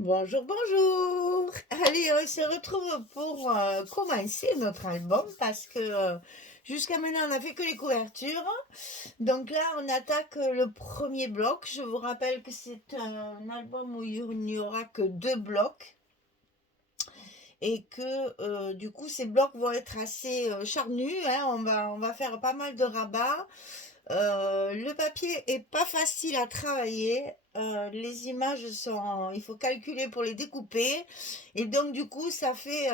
Bonjour, bonjour. Allez, on se retrouve pour commencer notre album parce que jusqu'à maintenant, on n'a fait que les couvertures. Donc là, on attaque le premier bloc. Je vous rappelle que c'est un album où il n'y aura que deux blocs et que du coup, ces blocs vont être assez charnus, hein. On va faire pas mal de rabats. Le papier est pas facile à travailler. Les images sont, il faut calculer pour les découper. Et donc, du coup, ça fait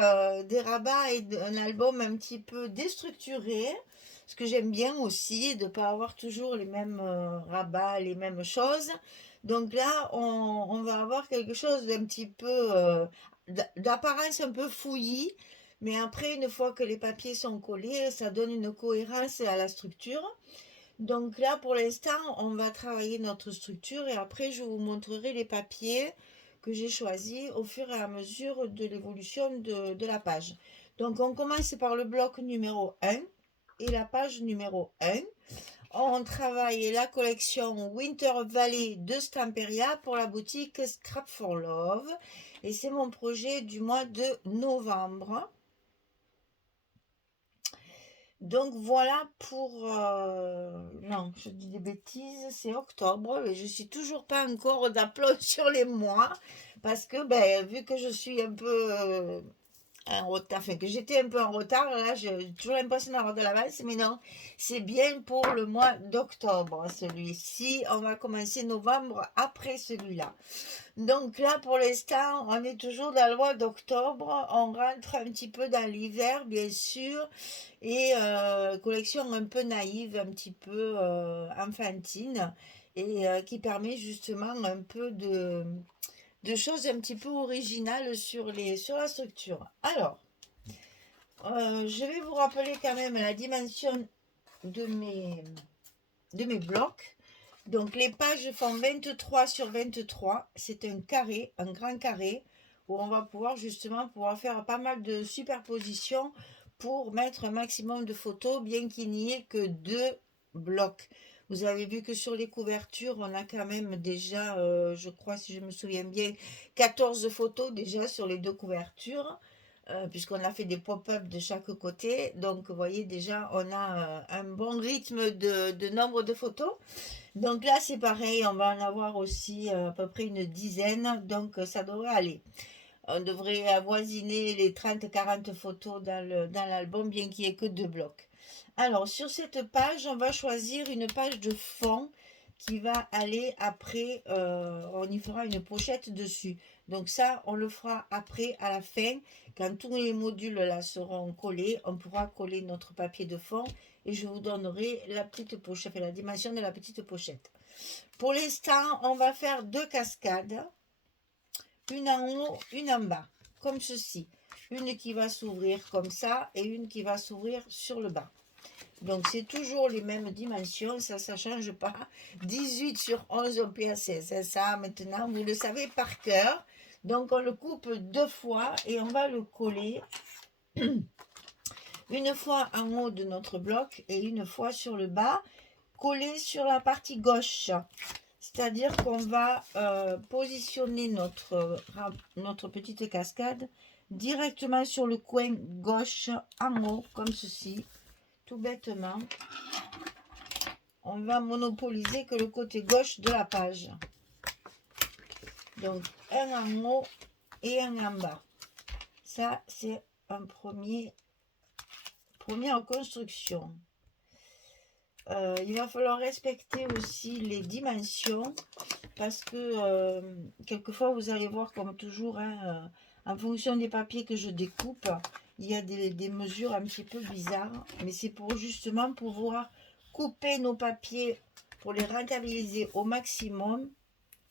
des rabats et un album un petit peu déstructuré. Ce que j'aime bien aussi, de ne pas avoir toujours les mêmes rabats, les mêmes choses. Donc là, on va avoir quelque chose d'un petit peu, d'apparence un peu fouillis. Mais après, une fois que les papiers sont collés, ça donne une cohérence à la structure. Donc là, pour l'instant, on va travailler notre structure et après, je vous montrerai les papiers que j'ai choisis au fur et à mesure de l'évolution de la page. Donc, on commence par le bloc numéro 1 et la page numéro 1. On travaille la collection Winter Valley de Stamperia pour la boutique Scrap for Love. Et c'est mon projet du mois de novembre. Donc voilà pour... non, je dis des bêtises, c'est octobre, mais je suis toujours pas encore d'aplomb sur les mois, parce que ben, vu que je suis un peu en retard, enfin que j'étais un peu en retard, là j'ai toujours l'impression d'avoir de l'avance, mais non, c'est bien pour le mois d'octobre celui-ci. On va commencer novembre après celui-là. Donc là, pour l'instant, on est toujours dans le mois d'octobre. On rentre un petit peu dans l'hiver, bien sûr. Et collection un peu naïve, un petit peu enfantine. Et qui permet justement un peu de choses un petit peu originales sur la structure. Alors, je vais vous rappeler quand même la dimension de mes blocs. Donc les pages font 23 sur 23. C'est un carré, un grand carré, où on va pouvoir faire pas mal de superpositions pour mettre un maximum de photos, bien qu'il n'y ait que deux blocs. Vous avez vu que sur les couvertures, on a quand même déjà, je crois, si je me souviens bien, 14 photos déjà sur les deux couvertures, puisqu'on a fait des pop-up de chaque côté. Donc, vous voyez, déjà, on a un bon rythme de nombre de photos. Donc là, c'est pareil, on va en avoir aussi à peu près une dizaine, donc ça devrait aller. On devrait avoisiner les 30-40 photos dans l'album, bien qu'il n'y ait que deux blocs. Alors, sur cette page, on va choisir une page de fond qui va aller après, on y fera une pochette dessus. Donc ça, on le fera après, à la fin, quand tous les modules là seront collés, on pourra coller notre papier de fond et je vous donnerai la petite pochette, enfin, la dimension de la petite pochette. Pour l'instant, on va faire deux cascades, une en haut, une en bas, comme ceci. Une qui va s'ouvrir comme ça et une qui va s'ouvrir sur le bas. Donc c'est toujours les mêmes dimensions, ça ne change pas. 18 sur 11 on plie à 16. C'est ça maintenant, vous le savez par cœur. Donc on le coupe deux fois et on va le coller une fois en haut de notre bloc et une fois sur le bas, collé sur la partie gauche. C'est-à-dire qu'on va positionner notre petite cascade directement sur le coin gauche en haut, comme ceci, tout bêtement. On va monopoliser que le côté gauche de la page. Donc, un en haut et un en bas. Ça, c'est un première construction. Il va falloir respecter aussi les dimensions parce que quelquefois vous allez voir comme toujours hein, en fonction des papiers que je découpe il y a des mesures un petit peu bizarres mais c'est pour justement pouvoir couper nos papiers pour les rentabiliser au maximum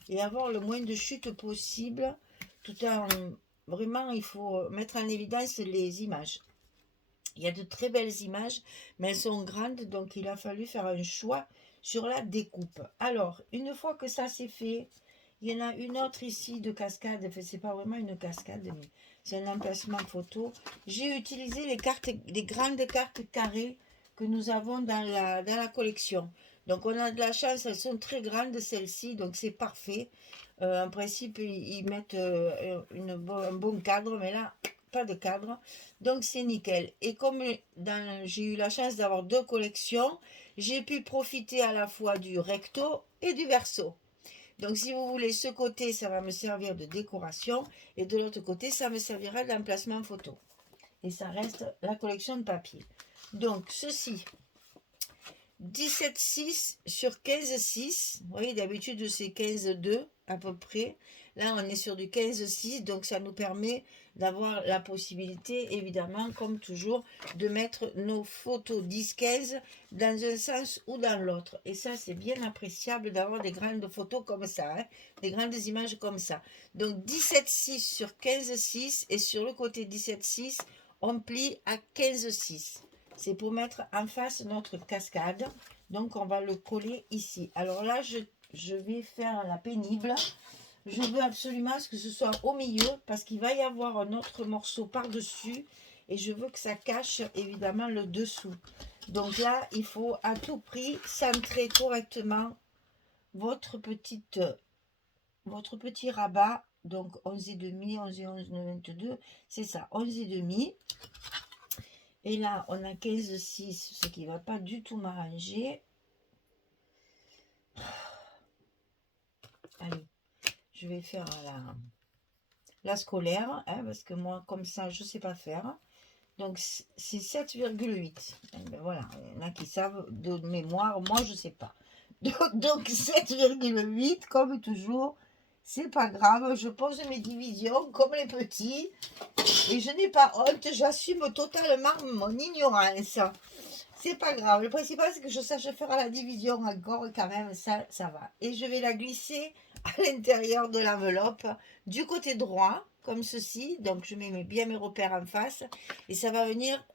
et avoir le moins de chute possible tout en vraiment il faut mettre en évidence les images. Il y a de très belles images, mais elles sont grandes, donc il a fallu faire un choix sur la découpe. Alors, une fois que ça c'est fait, il y en a une autre ici de cascade. Enfin, c'est pas vraiment une cascade, mais c'est un emplacement photo. J'ai utilisé les grandes cartes carrées que nous avons dans la collection. Donc, on a de la chance, elles sont très grandes celles-ci, donc c'est parfait. En principe, ils mettent un bon cadre, mais là, pas de cadre. Donc, c'est nickel. Et comme j'ai eu la chance d'avoir deux collections, j'ai pu profiter à la fois du recto et du verso. Donc, si vous voulez, ce côté, ça va me servir de décoration. Et de l'autre côté, ça me servira d'emplacement photo. Et ça reste la collection de papier. Donc, ceci, 17,6 sur 15,6. Vous voyez, d'habitude, c'est 15,2 à peu près. Là, on est sur du 15,6. Donc, ça nous permet d'avoir la possibilité, évidemment, comme toujours, de mettre nos photos 10-15 dans un sens ou dans l'autre. Et ça, c'est bien appréciable d'avoir des grandes photos comme ça, hein, des grandes images comme ça. Donc, 17,6 sur 15,6. Et sur le côté 17,6, on plie à 15,6. C'est pour mettre en face notre cascade. Donc, on va le coller ici. Alors là, je vais faire la pénible. Je veux absolument que ce soit au milieu parce qu'il va y avoir un autre morceau par-dessus. Et je veux que ça cache évidemment le dessous. Donc là, il faut à tout prix centrer correctement votre petit rabat. Donc 11,5, 11 et 11, 22. C'est ça, 11,5. Et là, on a 15,6, ce qui ne va pas du tout m'arranger. Allez, je vais faire la scolaire, hein, parce que moi, comme ça, je ne sais pas faire. Donc, c'est 7,8. Ben voilà, il y en a qui savent de mémoire, moi, je ne sais pas. Donc 7,8, comme toujours, c'est pas grave. Je pose mes divisions comme les petits. Et je n'ai pas honte, j'assume totalement mon ignorance. C'est pas grave. Le principal, c'est que je sache faire la division encore quand même. Ça va. Et je vais la glisser à l'intérieur de l'enveloppe du côté droit, comme ceci. Donc, je mets bien mes repères en face. Et ça va venir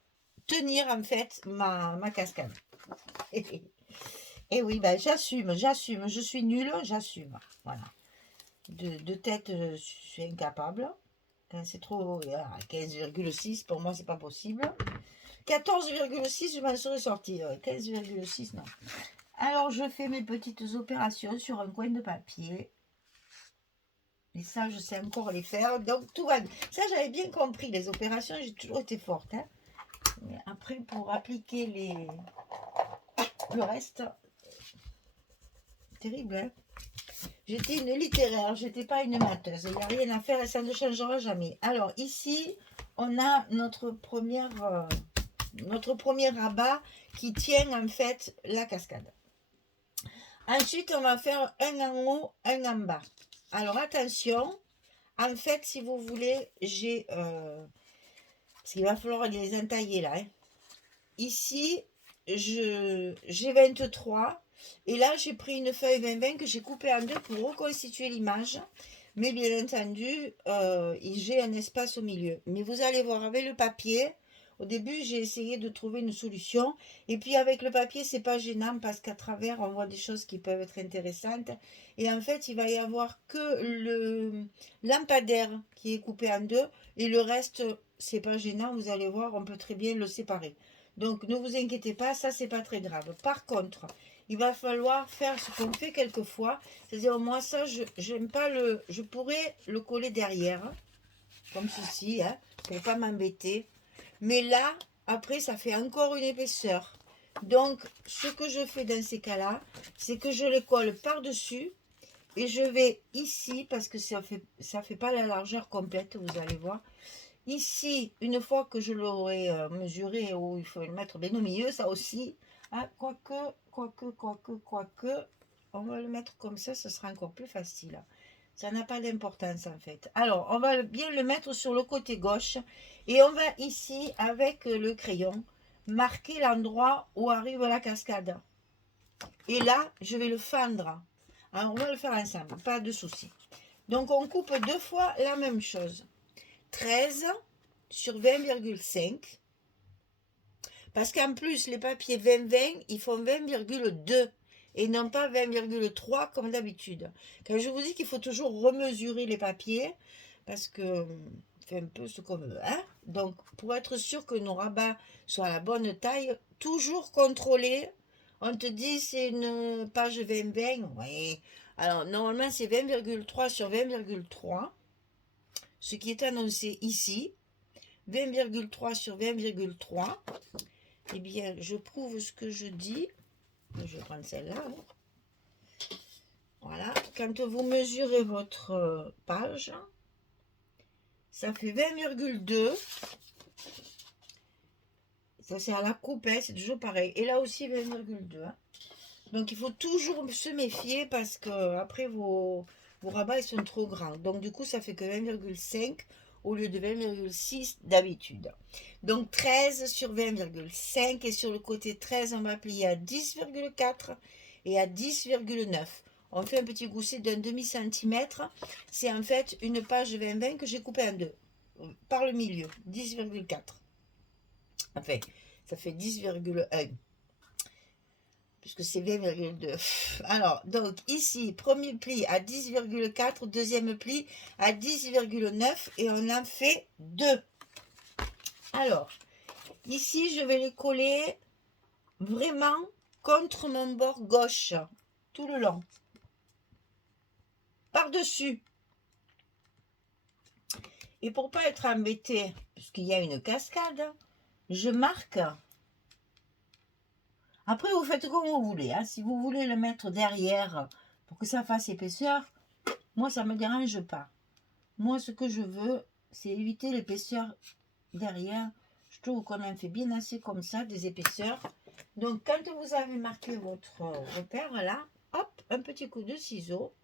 tenir, en fait, ma cascade. Et oui, ben, j'assume. Je suis nulle, j'assume. Voilà. De tête, je suis incapable. Quand c'est trop... 15,6, pour moi, c'est pas possible. 14,6, je m'en serais sortie. 15,6, non. Alors, je fais mes petites opérations sur un coin de papier. Et ça, je sais encore les faire. Donc, tout va bien. Ça, j'avais bien compris. Les opérations, j'ai toujours été forte. Hein. Mais après, pour appliquer le reste, terrible. Hein. J'étais une littéraire. J'étais pas une mateuse. Il n'y a rien à faire et ça ne changera jamais. Alors, ici, on a notre premier rabat qui tient en fait la cascade. Ensuite, on va faire un en haut, un en bas. Alors, attention. En fait, si vous voulez, j'ai... parce qu'il va falloir les entailler là. Hein. Ici, j'ai 23. Et là, j'ai pris une feuille 20-20 que j'ai coupée en deux pour reconstituer l'image. Mais bien entendu, j'ai un espace au milieu. Mais vous allez voir, avec le papier... Au début, j'ai essayé de trouver une solution. Et puis, avec le papier, c'est pas gênant parce qu'à travers, on voit des choses qui peuvent être intéressantes. Et en fait, il va y avoir que le lampadaire qui est coupé en deux. Et le reste, c'est pas gênant. Vous allez voir, on peut très bien le séparer. Donc, ne vous inquiétez pas, ça, c'est pas très grave. Par contre, il va falloir faire ce qu'on fait quelquefois. C'est-à-dire, moi, ça, j'aime pas le... Je pourrais le coller derrière, comme ceci, hein, pour pas m'embêter. Mais là, après, ça fait encore une épaisseur. Donc, ce que je fais dans ces cas-là, c'est que je les colle par-dessus. Et je vais ici, parce que ça fait pas la largeur complète, vous allez voir. Ici, une fois que je l'aurai mesuré, où il faut le mettre bien au milieu, ça aussi. Ah, quoique, on va le mettre comme ça sera encore plus facile. Ça n'a pas d'importance en fait. Alors, on va bien le mettre sur le côté gauche. Et on va ici, avec le crayon, marquer l'endroit où arrive la cascade. Et là, je vais le fendre. Alors, on va le faire ensemble, pas de souci. Donc, on coupe deux fois la même chose. 13 sur 20,5. Parce qu'en plus, les papiers 20-20, ils font 20,2 et non pas 20,3 comme d'habitude. Quand je vous dis qu'il faut toujours remesurer les papiers, parce que fait un peu ce qu'on veut. Hein. Donc, pour être sûr que nos rabats soient à la bonne taille, toujours contrôler. On te dit c'est une page 20-20, oui. Alors, normalement, c'est 20,3 sur 20,3, ce qui est annoncé ici. 20,3 sur 20,3. Eh bien, je prouve ce que je dis. Je vais prendre celle-là. Voilà. Quand vous mesurez votre page, ça fait 20,2. Ça, c'est à la coupe, hein, c'est toujours pareil. Et là aussi, 20,2. Hein. Donc, il faut toujours se méfier parce que après vos rabats, ils sont trop grands. Donc, du coup, ça fait que 20,5 au lieu de 20,6 d'habitude. Donc, 13 sur 20,5. Et sur le côté 13, on va plier à 10,4 et à 10,9. On fait un petit gousset d'un demi-centimètre. C'est en fait une page 20-20 que j'ai coupée en deux. Par le milieu, 10,4. Enfin, ça fait 10,1. Puisque c'est 20,2. Alors, donc ici, premier pli à 10,4, deuxième pli à 10,9 et on en fait 2. Alors, ici, je vais les coller vraiment contre mon bord gauche, tout le long, par-dessus. Et pour pas être embêté, puisqu'il y a une cascade, je marque. Après, vous faites comme vous voulez. Hein. Si vous voulez le mettre derrière pour que ça fasse épaisseur, moi, ça ne me dérange pas. Moi, ce que je veux, c'est éviter l'épaisseur derrière. Je trouve qu'on en fait bien assez comme ça, des épaisseurs. Donc, quand vous avez marqué votre repère, là, hop, un petit coup de ciseau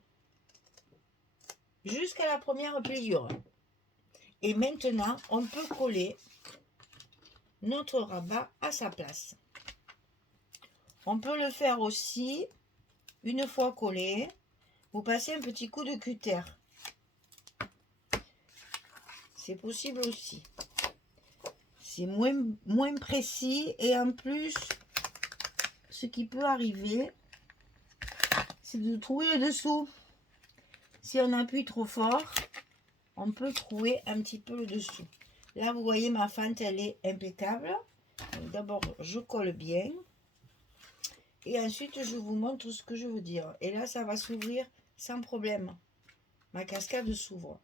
jusqu'à la première pliure. Et maintenant, on peut coller notre rabat à sa place. On peut le faire aussi, une fois collé, vous passez un petit coup de cutter. C'est possible aussi. C'est moins précis et en plus, ce qui peut arriver, c'est de trouver le dessous. Si on appuie trop fort, on peut trouver un petit peu le dessous. Là, vous voyez, ma fente, elle est impeccable. D'abord, je colle bien. Et ensuite, je vous montre ce que je veux dire. Et là, ça va s'ouvrir sans problème. Ma cascade s'ouvre.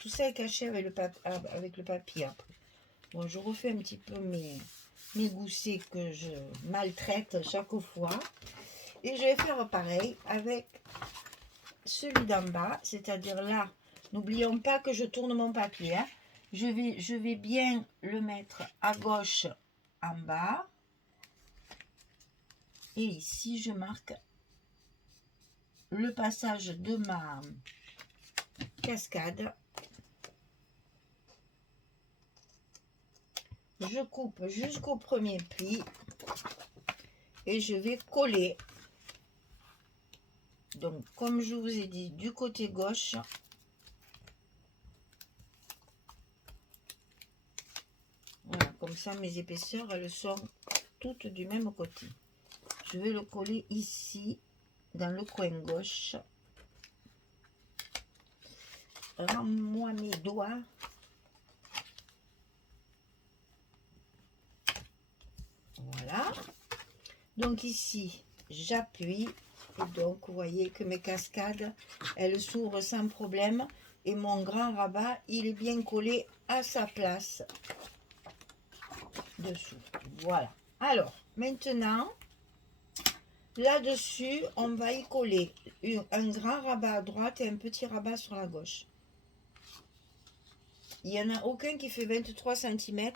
Tout ça est caché avec le papier après. Bon, je refais un petit peu mes goussets que je maltraite chaque fois. Et je vais faire pareil avec celui d'en bas. C'est-à-dire là, n'oublions pas que je tourne mon papier. Hein. Je vais bien le mettre à gauche en bas. Et ici, je marque le passage de ma cascade. Je coupe jusqu'au premier pli et je vais coller. Donc, comme je vous ai dit, du côté gauche, voilà, comme ça mes épaisseurs, elles sont toutes du même côté. Je vais le coller ici, dans le coin gauche. Rends-moi mes doigts. Voilà. Donc ici, j'appuie. Et donc, vous voyez que mes cascades, elles s'ouvrent sans problème. Et mon grand rabat, il est bien collé à sa place. Dessous. Voilà. Alors, maintenant, là-dessus, on va y coller un grand rabat à droite et un petit rabat sur la gauche. Il n'y en a aucun qui fait 23 cm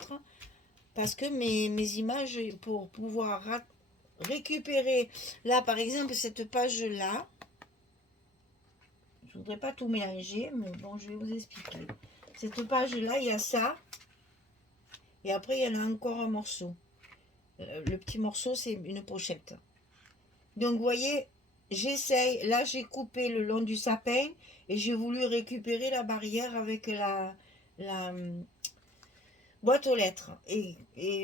parce que mes images, pour pouvoir récupérer, là par exemple, cette page-là, je ne voudrais pas tout mélanger, mais bon, je vais vous expliquer. Cette page-là, il y a ça, et après, il y en a encore un morceau. Le petit morceau, c'est une pochette. Donc, vous voyez, j'essaye, là, j'ai coupé le long du sapin, et j'ai voulu récupérer la barrière avec la boîte aux lettres et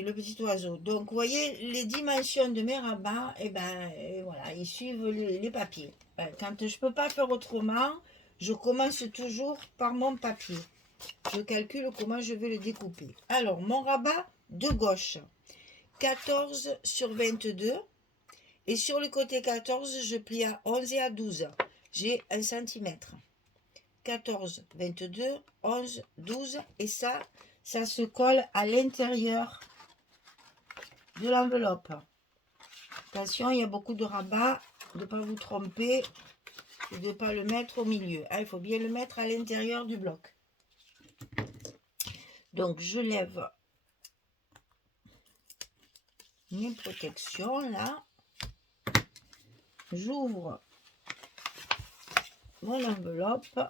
le petit oiseau. Donc, vous voyez, les dimensions de mes rabats, et voilà, ils suivent les papiers. Quand je ne peux pas faire autrement, je commence toujours par mon papier. Je calcule comment je vais le découper. Alors, mon rabat de gauche, 14 sur 22. Et sur le côté 14, je plie à 11 et à 12. J'ai 1 cm. 14, 22, 11, 12. Et ça se colle à l'intérieur de l'enveloppe. Attention, il y a beaucoup de rabat, de ne pas vous tromper et de ne pas le mettre au milieu. Il faut bien le mettre à l'intérieur du bloc. Donc, je lève mes protections là. J'ouvre mon enveloppe.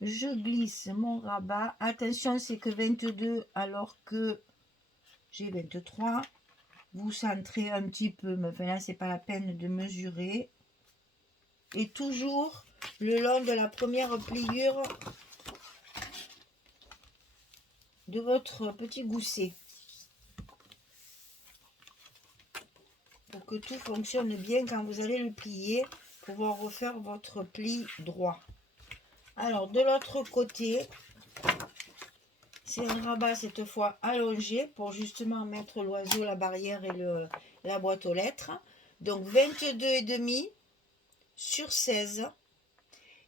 Je glisse mon rabat. Attention, c'est que 22 alors que j'ai 23. Vous centrez un petit peu, mais enfin là, c'est pas la peine de mesurer. Et toujours le long de la première pliure de votre petit gousset. Pour que tout fonctionne bien quand vous allez le plier, pouvoir refaire votre pli droit. Alors, de l'autre côté, c'est un rabat cette fois allongé pour justement mettre l'oiseau, la barrière et la boîte aux lettres. Donc 22,5 sur 16.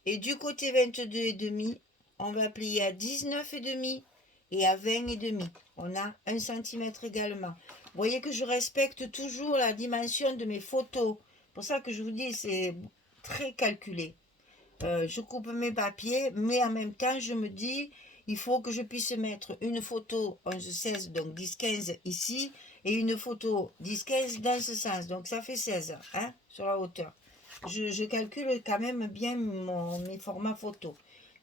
Et du côté 22,5, on va plier à 19,5 et à 20,5. On a 1 cm également. Vous voyez que je respecte toujours la dimension de mes photos. Pour ça que je vous dis, c'est très calculé. Je coupe mes papiers, mais en même temps, je me dis, il faut que je puisse mettre une photo 11-16, donc 10-15 ici, et une photo 10-15 dans ce sens. Donc ça fait 16 hein, sur la hauteur. Je calcule quand même bien mes formats photos.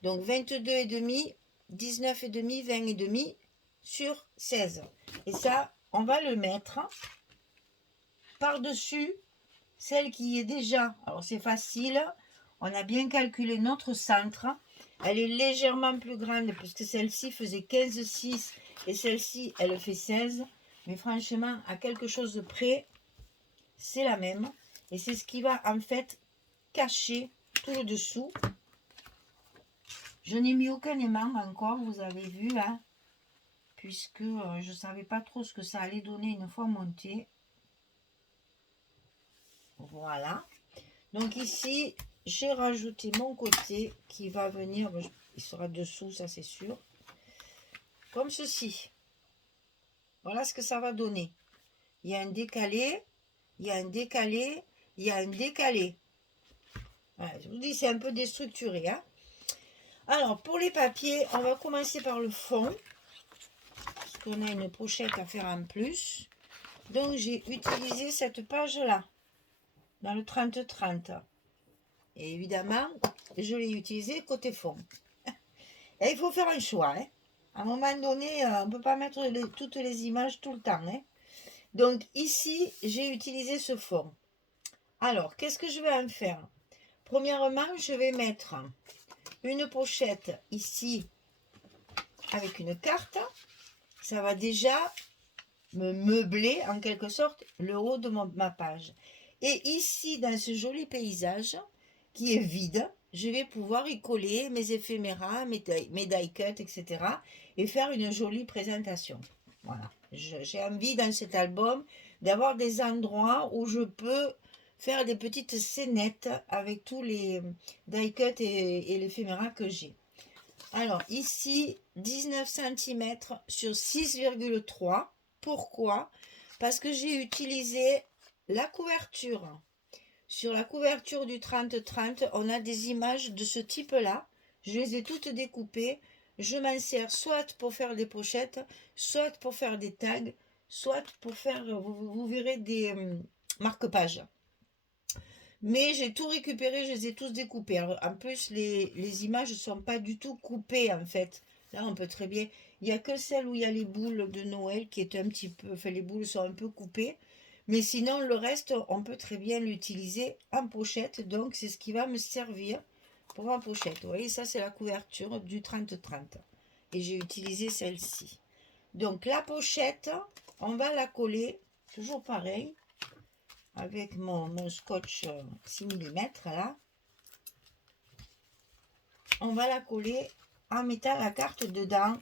Donc 22,5, 19,5, 20,5 sur 16. Et ça, on va le mettre par-dessus celle qui est déjà. Alors c'est facile. On a bien calculé notre centre. Elle est légèrement plus grande puisque celle-ci faisait 15,6 et celle-ci, elle fait 16. Mais franchement, à quelque chose de près, c'est la même. Et c'est ce qui va en fait cacher tout le dessous. Je n'ai mis aucun aimant encore, vous avez vu, hein, puisque je ne savais pas trop ce que ça allait donner une fois monté. Voilà. Donc ici, j'ai rajouté mon côté qui va venir, il sera dessous, ça c'est sûr, comme ceci. Voilà ce que ça va donner. Il y a un décalé, il y a un décalé, il y a un décalé. Voilà, je vous dis, c'est un peu déstructuré. Hein. Alors, pour les papiers, on va commencer par le fond, parce qu'on a une pochette à faire en plus. Donc, j'ai utilisé cette page-là, dans le 30-30. Et évidemment, je l'ai utilisé côté fond. Et il faut faire un choix. Hein. À un moment donné, on ne peut pas mettre toutes les images tout le temps. Hein. Donc ici, j'ai utilisé ce fond. Alors, qu'est-ce que je vais en faire? Premièrement, je vais mettre une pochette ici avec une carte. Ça va déjà me meubler en quelque sorte le haut de ma page. Et ici, dans ce joli paysage qui est vide, je vais pouvoir y coller mes éphéméras, mes die cuts, etc. et faire une jolie présentation. Voilà. J'ai envie dans cet album d'avoir des endroits où je peux faire des petites scénettes avec tous les die cuts et l'éphéméra que j'ai. Alors ici, 19 cm sur 6,3. Pourquoi? Parce que j'ai utilisé la couverture. Sur la couverture du 30-30, on a des images de ce type-là. Je les ai toutes découpées. Je m'en sers soit pour faire des pochettes, soit pour faire des tags, soit pour faire, vous verrez, des marque-pages. Mais j'ai tout récupéré, je les ai tous découpés. Alors, en plus, les images ne sont pas du tout coupées, en fait. Là, on peut très bien... Il n'y a que celle où il y a les boules de Noël qui est un petit peu... Enfin, les boules sont un peu coupées. Mais sinon, le reste, on peut très bien l'utiliser en pochette. Donc, c'est ce qui va me servir pour ma pochette. Vous voyez, ça, c'est la couverture du 30-30. Et j'ai utilisé celle-ci. Donc, la pochette, on va la coller, toujours pareil, avec mon scotch 6 mm là. On va la coller en mettant la carte dedans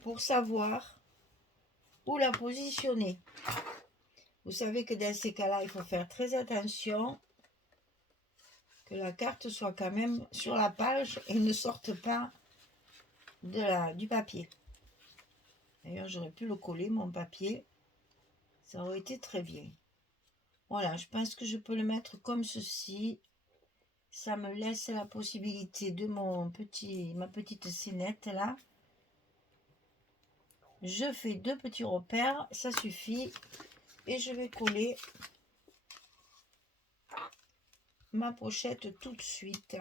pour savoir où la positionner. Vous savez que dans ces cas-là, il faut faire très attention que la carte soit quand même sur la page et ne sorte pas du papier. D'ailleurs, j'aurais pu le coller, mon papier. Ça aurait été très bien. Voilà, je pense que je peux le mettre comme ceci. Ça me laisse la possibilité de ma petite scénette là. Je fais 2 petits repères, ça suffit. Et je vais coller ma pochette tout de suite.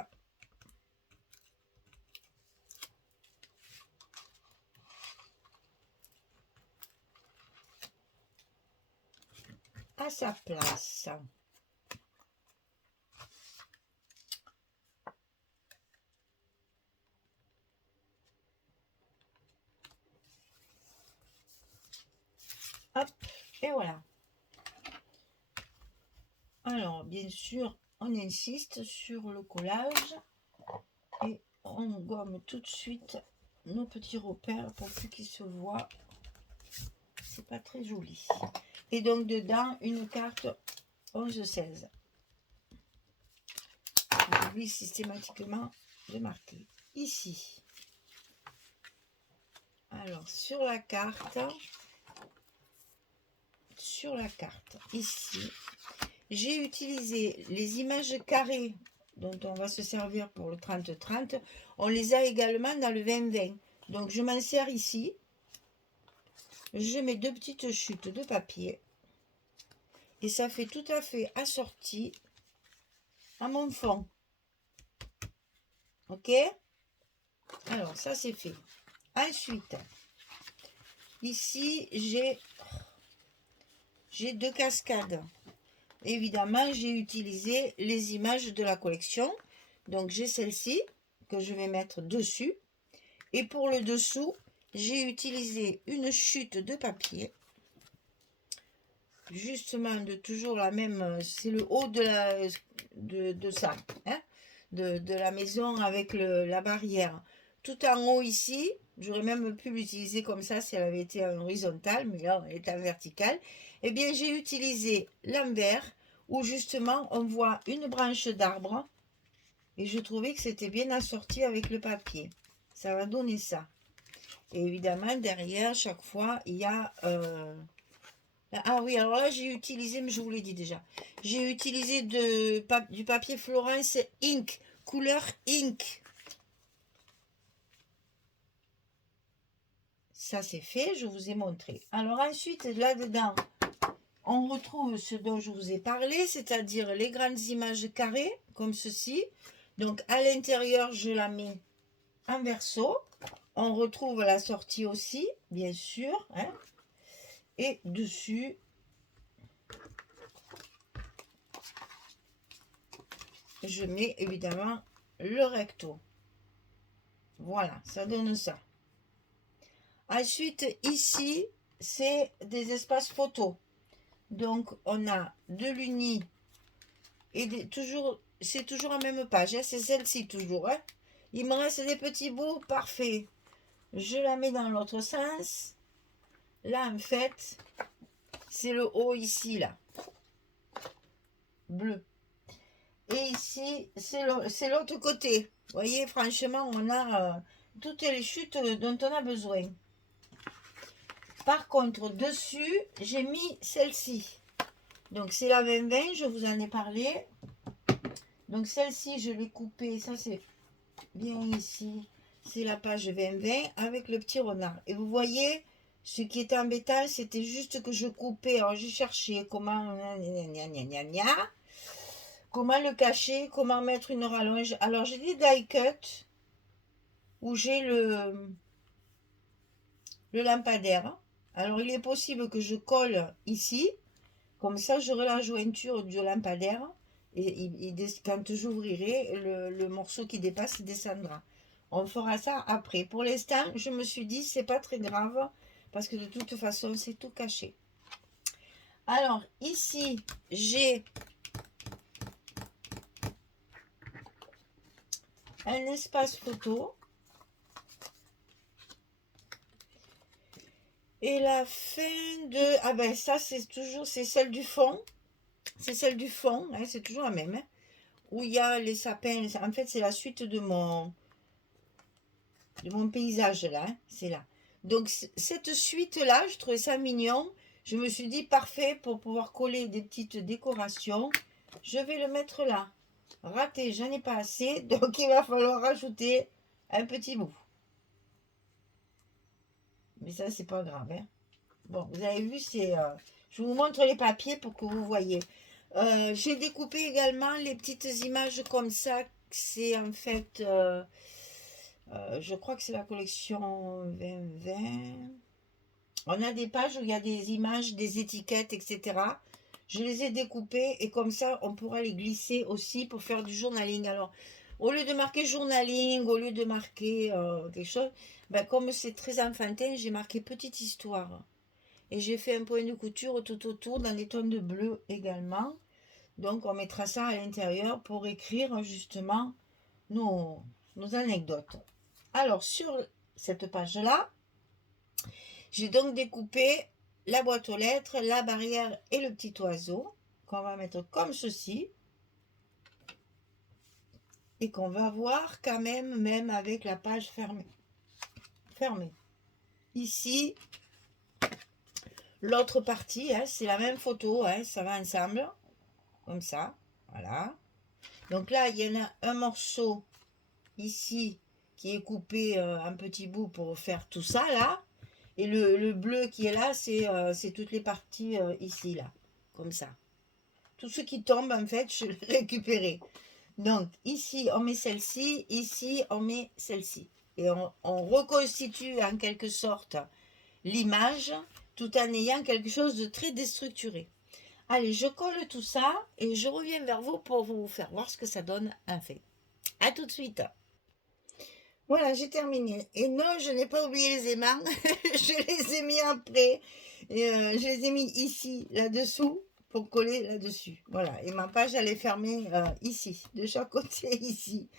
À sa place. Hop, et voilà. Alors, bien sûr, on insiste sur le collage et on gomme tout de suite nos petits repères pour plus qu'ils se voient. C'est pas très joli. Et donc, dedans, une carte 11-16. J'oublie systématiquement de marquer. Ici. Alors, sur la carte, ici, j'ai utilisé les images carrées dont on va se servir pour le 30-30. On les a également dans le 20-20. Donc, je m'en sers ici. Je mets 2 petites chutes de papier. Et ça fait tout à fait assorti à mon fond. Ok? Alors, ça c'est fait. Ensuite, ici, j'ai 2 cascades. Évidemment, j'ai utilisé les images de la collection. Donc, j'ai celle-ci que je vais mettre dessus. Et pour le dessous, j'ai utilisé une chute de papier. Justement, de toujours la même... C'est le haut de ça. Hein, de la maison avec la barrière. Tout en haut ici, j'aurais même pu l'utiliser comme ça si elle avait été en horizontal, mais là, elle est en vertical. Eh bien, j'ai utilisé l'envers où justement on voit une branche d'arbre et je trouvais que c'était bien assorti avec le papier. Ça va donner ça. Et évidemment, derrière, chaque fois, il y a... Ah oui, alors là, j'ai utilisé, mais je vous l'ai dit déjà, j'ai utilisé du papier Florence Ink, couleur Ink. Ça, c'est fait, je vous ai montré. Alors ensuite, là-dedans, on retrouve ce dont je vous ai parlé, c'est-à-dire les grandes images carrées, comme ceci. Donc, à l'intérieur, je la mets en verso. On retrouve la sortie aussi, bien sûr. Hein. Et dessus, je mets évidemment le recto. Voilà, ça donne ça. Ensuite, ici, c'est des espaces photos. Donc, on a de l'uni et c'est toujours la même page. Hein, c'est celle-ci toujours. Hein. Il me reste des petits bouts, parfait. Je la mets dans l'autre sens. Là, en fait, c'est le haut ici, là. Bleu. Et ici, c'est l'autre côté. Vous voyez, franchement, on a toutes les chutes dont on a besoin. Par contre, dessus, j'ai mis celle-ci. Donc, c'est la 20-20, je vous en ai parlé. Donc, celle-ci, je l'ai coupée. Ça, c'est bien ici. C'est la page 20-20 avec le petit renard. Et vous voyez, ce qui était embêtant, c'était juste que je coupais. Alors, j'ai cherché comment... Comment le cacher, comment mettre une rallonge. Alors, j'ai des die cut où j'ai le lampadaire. Alors, il est possible que je colle ici. Comme ça, j'aurai la jointure du lampadaire. Et quand j'ouvrirai, le morceau qui dépasse descendra. On fera ça après. Pour l'instant, je me suis dit, c'est pas très grave. Parce que de toute façon, c'est tout caché. Alors, ici, j'ai un espace photo. Et la fin de... Ah ben ça, c'est toujours... C'est celle du fond. C'est celle du fond, hein, c'est toujours la même. Hein, où il y a les sapins. En fait, c'est la suite de mon paysage, là. Hein, c'est là. Donc, cette suite-là, je trouvais ça mignon. Je me suis dit, parfait pour pouvoir coller des petites décorations. Je vais le mettre là. Raté, j'en ai pas assez. Donc, il va falloir rajouter un petit bout. Mais ça, c'est pas grave. Hein. Bon, vous avez vu, c'est... je vous montre les papiers pour que vous voyez. J'ai découpé également les petites images comme ça. C'est en fait... je crois que c'est la collection 2020. On a des pages où il y a des images, des étiquettes, etc. Je les ai découpées et comme ça, on pourra les glisser aussi pour faire du journaling. Alors, au lieu de marquer journaling, au lieu de marquer quelque chose, ben, comme c'est très enfantin, j'ai marqué petite histoire. Et j'ai fait un point de couture tout autour dans les tons de bleu également. Donc, on mettra ça à l'intérieur pour écrire justement nos, nos anecdotes. Alors, sur cette page-là, j'ai donc découpé la boîte aux lettres, la barrière et le petit oiseau qu'on va mettre comme ceci et qu'on va voir quand même avec la page fermée. Ici, l'autre partie, hein, c'est la même photo, hein, ça va ensemble, comme ça, voilà. Donc là, il y en a un morceau ici qui est coupé en petits bouts pour faire tout ça là. Et le bleu qui est là, c'est toutes les parties ici là, comme ça. Tout ce qui tombe, en fait, je l'ai récupéré. Donc, ici, on met celle-ci. Ici, on met celle-ci. Et on reconstitue en quelque sorte l'image tout en ayant quelque chose de très déstructuré. Allez, je colle tout ça et je reviens vers vous pour vous faire voir ce que ça donne en fait. À tout de suite. Voilà, j'ai terminé. Et non, je n'ai pas oublié les aimants. Je les ai mis après. Et, je les ai mis ici, là-dessous, pour coller là-dessus. Voilà. Et ma page, elle est fermée ici, de chaque côté, ici.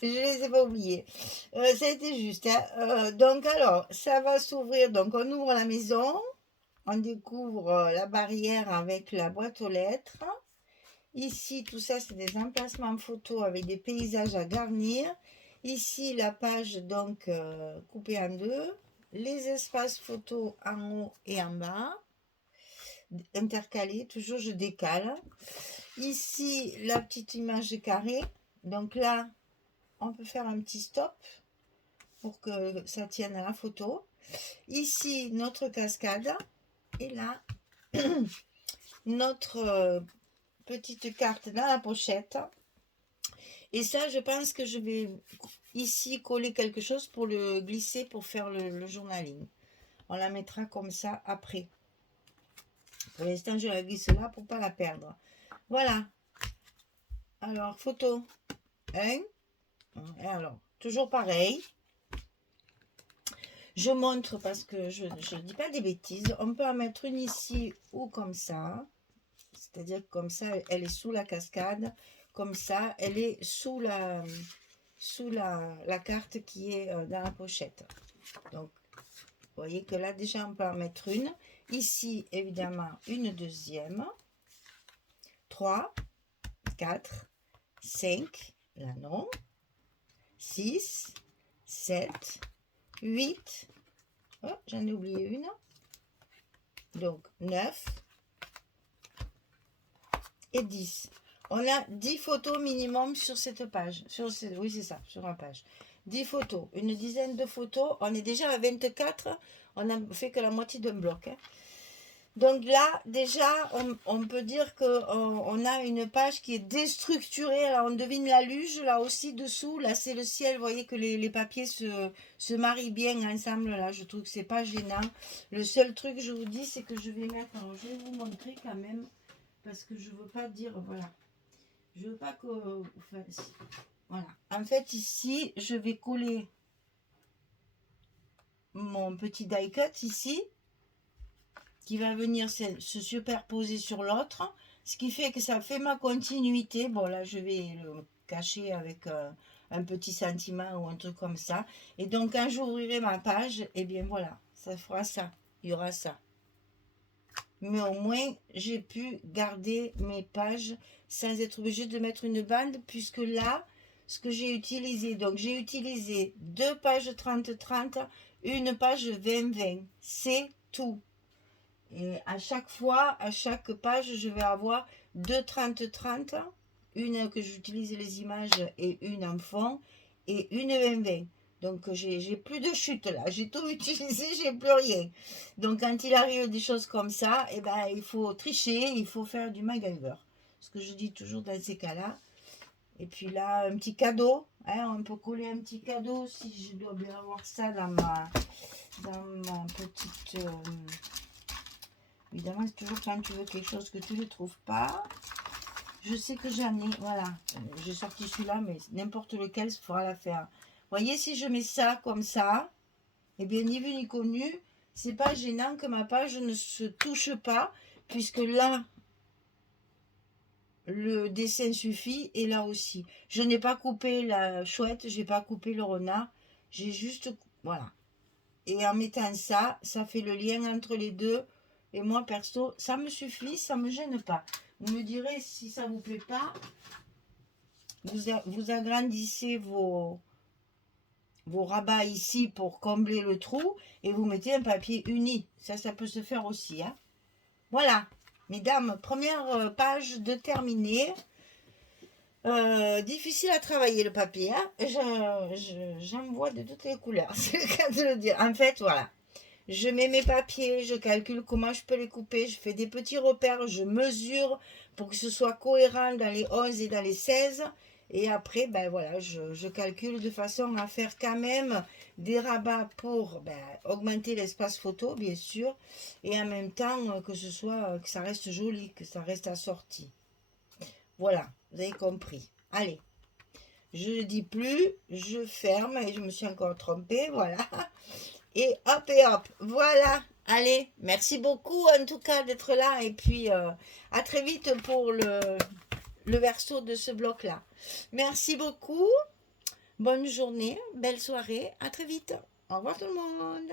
Je ne les ai pas oubliés. Ça a été juste. Hein. Donc, alors, ça va s'ouvrir. Donc, on ouvre la maison. On découvre la barrière avec la boîte aux lettres. Ici, tout ça, c'est des emplacements photos avec des paysages à garnir. Ici, la page donc coupée en deux. Les espaces photos en haut et en bas. Intercalés, toujours je décale. Ici, la petite image carrée. Donc là, on peut faire un petit stop pour que ça tienne à la photo. Ici, notre cascade. Et là, notre petite carte dans la pochette. Et ça, je pense que je vais ici coller quelque chose pour le glisser pour faire le journaling. On la mettra comme ça après. Pour l'instant, je la glisse là pour ne pas la perdre. Voilà. Alors, photo 1. Et alors, toujours pareil. Je montre parce que je ne dis pas des bêtises. On peut en mettre une ici ou comme ça. C'est-à-dire que comme ça, elle est sous la cascade. Comme ça, elle est sous la carte qui est dans la pochette. Donc, vous voyez que là, déjà, on peut en mettre une. Ici, évidemment, une deuxième. 3, 4, 5, là non. 6, 7, 8. Oh, j'en ai oublié une. Donc, 9 et 10. On a 10 photos minimum sur cette page. Oui, c'est ça, sur la page. 10 photos, une dizaine de photos. On est déjà à 24. On n'a fait que la moitié d'un bloc. Hein. Donc là, déjà, on peut dire qu'on a une page qui est déstructurée. Alors, on devine la luge, là aussi, dessous. Là, c'est le ciel. Vous voyez que les papiers se marient bien ensemble. Là, je trouve que c'est pas gênant. Le seul truc, je vous dis, c'est que je vais mettre... Alors, je vais vous montrer quand même. Parce que je veux pas dire... Voilà. Je veux pas que... Enfin, voilà. En fait, ici, je vais coller mon petit die cut ici. Qui va venir se superposer sur l'autre, ce qui fait que ça fait ma continuité. Bon, là, je vais le cacher avec un petit sentiment ou un truc comme ça. Et donc, quand j'ouvrirai ma page, et bien voilà, ça fera ça. il y aura ça. Mais au moins, j'ai pu garder mes pages sans être obligée de mettre une bande, puisque là, ce que j'ai utilisé, donc j'ai utilisé 2 pages 30-30, une page 20-20. C'est tout. Et à chaque fois, à chaque page, je vais avoir 2 30-30, une que j'utilise les images et une en fond, et une 20-20. Donc j'ai plus de chute là, j'ai tout utilisé, j'ai plus rien. Donc quand il arrive des choses comme ça, eh ben, il faut tricher, il faut faire du MacGyver. Ce que je dis toujours dans ces cas-là. Et puis là, un petit cadeau, hein, on peut coller un petit cadeau si je dois bien avoir ça dans ma petite... Évidemment, c'est toujours quand tu veux quelque chose que tu ne trouves pas. Je sais que j'en ai, voilà. J'ai sorti celui-là, mais n'importe lequel, ça fera l'affaire. Vous voyez, si je mets ça comme ça, eh bien, ni vu ni connu, c'est pas gênant que ma page ne se touche pas, puisque là, le dessin suffit, et là aussi. Je n'ai pas coupé la chouette, j'ai pas coupé le renard, j'ai juste, voilà. Et en mettant ça, ça fait le lien entre les deux. Et moi, perso, ça me suffit, ça ne me gêne pas. Vous me direz, si ça ne vous plaît pas, vous agrandissez vos rabats ici pour combler le trou et vous mettez un papier uni. Ça peut se faire aussi. Hein. Voilà, mesdames, première page de terminée. Difficile à travailler le papier. Hein. J'en vois de toutes les couleurs. C'est le cas de le dire. En fait, voilà. Je mets mes papiers, je calcule comment je peux les couper, je fais des petits repères, je mesure pour que ce soit cohérent dans les 11 et dans les 16. Et après, ben voilà, je calcule de façon à faire quand même des rabats pour augmenter l'espace photo, bien sûr, et en même temps que ça reste joli, que ça reste assorti. Voilà, vous avez compris. Allez, je ne dis plus, je ferme et je me suis encore trompée, voilà. Et hop, voilà. Allez, merci beaucoup en tout cas d'être là. Et puis à très vite pour le verso de ce bloc-là. Merci beaucoup. Bonne journée, belle soirée. À très vite. Au revoir tout le monde.